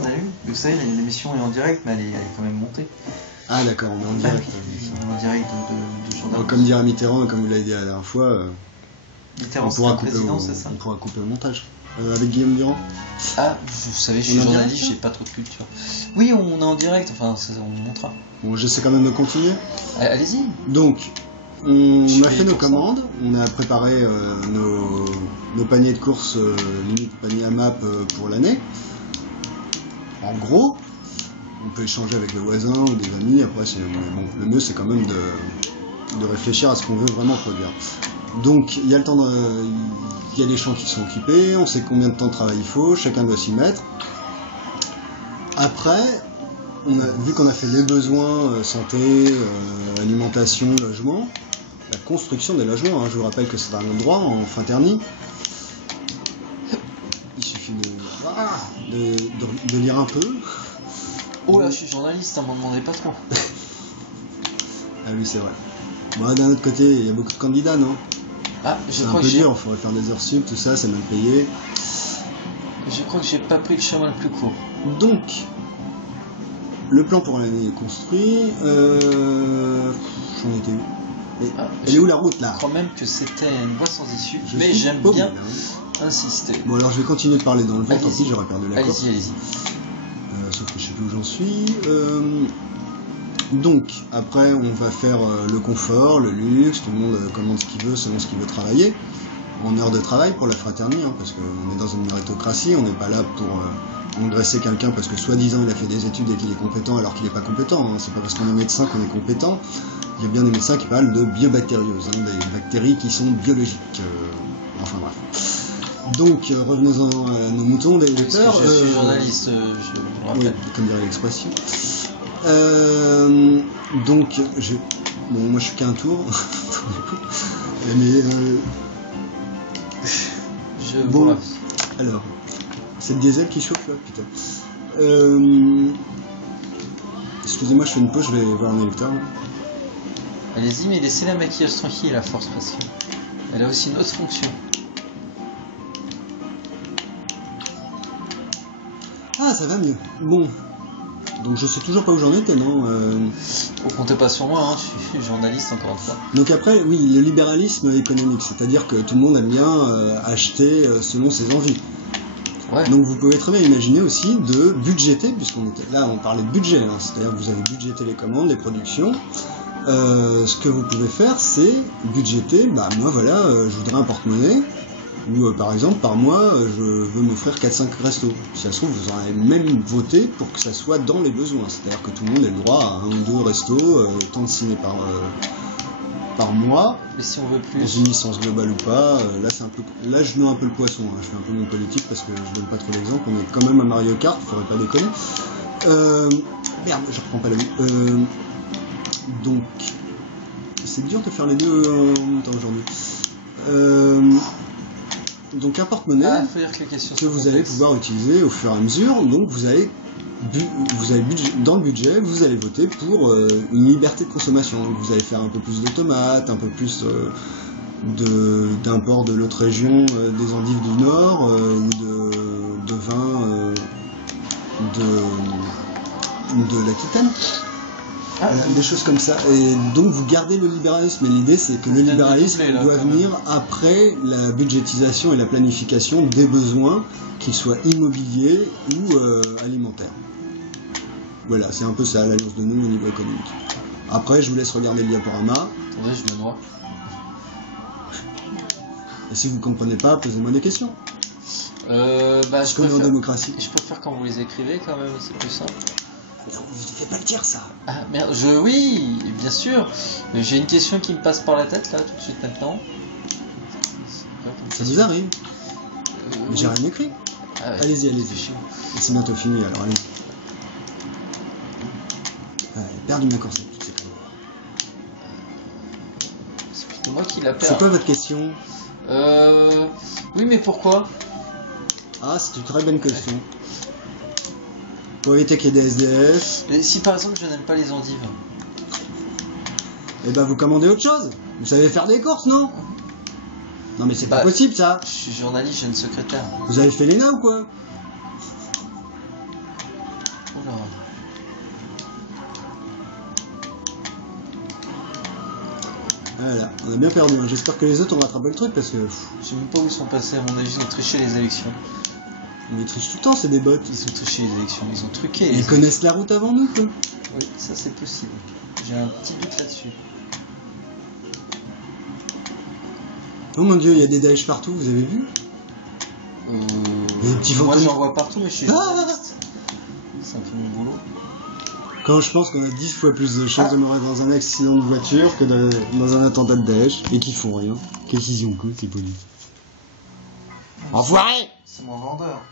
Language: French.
On a eu, vous savez, l'émission est en direct, mais elle est quand même montée. Ah d'accord, on est en direct. En direct de gendarme. Comme dirait Mitterrand, comme vous l'avez dit la dernière fois, Mitterrand, on pourra couper au montage. Avec Guillaume Durand. Ah, vous savez, je suis journaliste, j'ai pas trop de culture. Oui, on est en direct, enfin, on montrera. Bon, j'essaie quand même de continuer. Allez-y. Donc, on a fait nos commandes, on a préparé nos paniers de courses, limite panier à map pour l'année. En gros, on peut échanger avec le voisin ou des amis, après bon, le mieux c'est quand même de réfléchir à ce qu'on veut vraiment produire. Donc il y a le temps il y a des champs qui sont occupés, on sait combien de temps de travail il faut, chacun doit s'y mettre. Après, vu qu'on a fait les besoins santé, alimentation, logement, la construction des logements, je vous rappelle que c'est un endroit en fin terni. Il suffit de lire un peu. Oh là, je suis journaliste, m'en demandez pas trop. Ah oui, c'est vrai. Bon, d'un autre côté, il y a beaucoup de candidats, non? Ah, c'est un peu dur, il faudrait faire des heures sup, tout ça, c'est mal payé. Je crois que j'ai pas pris le chemin le plus court. Donc, le plan pour l'année est construit. J'en étais où? Elle est où la route là? Je crois même que c'était une voie sans issue, mais j'aime bien insister. Bon, alors je vais continuer de parler dans le vent, tant pis, j'aurais perdu la course. Allez-y. Sauf que je sais plus où j'en suis. Donc, après, on va faire le confort, le luxe, tout le monde commande ce qu'il veut selon ce qu'il veut travailler, en heure de travail pour la fraternité, parce qu'on est dans une méritocratie, on n'est pas là pour engraisser quelqu'un parce que soi-disant il a fait des études et qu'il est compétent alors qu'il n'est pas compétent, c'est pas parce qu'on est médecin qu'on est compétent. Il y a bien des médecins qui parlent de biobactériose, des bactéries qui sont biologiques, enfin bref. Donc, revenons-en à nos moutons, les lecteurs. Je suis journaliste, je vous rappelle. Oui, comme dirait l'expression. Donc, bon, moi je suis qu'à un tour. Mais bon, alors, c'est le diesel qui chauffe là, putain. Excusez-moi, je fais une pause, je vais voir un électeur. Allez-y, mais laissez la maquilleuse tranquille, la force pression. Elle a aussi une autre fonction. Ah, ça va mieux. Bon. Donc je sais toujours pas où j'en étais, non Vous comptez pas sur moi, je suis journaliste encore une fois. Donc après, oui, le libéralisme économique, c'est-à-dire que tout le monde aime bien acheter selon ses envies. Ouais. Donc vous pouvez très bien imaginer aussi de budgéter, puisqu'on était là, on parlait de budget, c'est-à-dire que vous avez budgété les commandes, les productions. Ce que vous pouvez faire, c'est budgéter, moi voilà, je voudrais un porte-monnaie. Ou par exemple, par mois, je veux m'offrir 4-5 restos. Si ça se trouve, vous en avez même voté pour que ça soit dans les besoins. C'est-à-dire que tout le monde ait le droit à 1 ou 2 restos, tant de ciné par mois. Mais si on veut plus. Dans une licence globale ou pas, là je mets un peu le poisson, je fais un peu mon politique parce que je donne pas trop l'exemple. On est quand même à Mario Kart, faudrait pas déconner. Merde, je reprends pas la vie. Donc, c'est dur de faire les deux en même temps aujourd'hui. Donc un porte-monnaie que vous allez pouvoir utiliser au fur et à mesure. Donc vous allez dans le budget, vous allez voter pour une liberté de consommation. Donc vous allez faire un peu plus de tomates, un peu plus d'import de l'autre région, des endives du Nord, ou de vin de l'Aquitaine. Des choses comme ça, et donc vous gardez le libéralisme, et l'idée c'est que le libéralisme doit venir après la budgétisation et la planification des besoins, qu'ils soient immobiliers ou alimentaires. Voilà, c'est un peu ça l'alliance de nous au niveau économique. Après je vous laisse regarder le diaporama. Attendez, je me noie. Et si vous ne comprenez pas, posez-moi des questions. Parce qu'on est en démocratie. Je préfère quand vous les écrivez quand même, c'est plus simple. Non, vous ne faites pas le dire ça. Ah merde, oui, bien sûr. J'ai une question qui me passe par la tête là, tout de suite maintenant. Ça vous arrive. Mais j'ai rien écrit. Ouais. Allez-y. C'est bientôt fini, alors allez. Perdu ma concept. C'est plutôt moi qui la perds. C'est quoi votre question? Oui, mais pourquoi? Ah, c'est une très bonne question. Pour éviter qu'il y ait des SDF. Et si par exemple je n'aime pas les endives? Eh ben vous commandez autre chose. Vous savez faire des courses, non? Non mais c'est pas possible ça. Je suis journaliste, j'ai une secrétaire. Vous avez fait l'ENA ou quoi? Oula. Voilà, on a bien perdu. Hein. J'espère que les autres ont rattrapé le truc parce que. Je sais même pas où ils sont passés, à mon avis, ils ont triché les élections. Mais ils trichent tout le temps, c'est des bots. Ils ont triché les élections, ils ont truqué. Ils connaissent la route avant nous, quoi. Oui, ça c'est possible. J'ai un petit doute là-dessus. Oh mon dieu, il y a des Daesh partout, vous avez vu? Des petits Moi fantômes. j'en vois partout, mais je suis journaliste. C'est un peu mon boulot. Quand je pense qu'on a 10 fois plus de chances de mourir dans un accident de voiture que dans un attentat de Daesh et qu'ils font rien. Qu'est-ce qu'ils y ont quoi, ces polis? Enfoiré! C'est mon vendeur.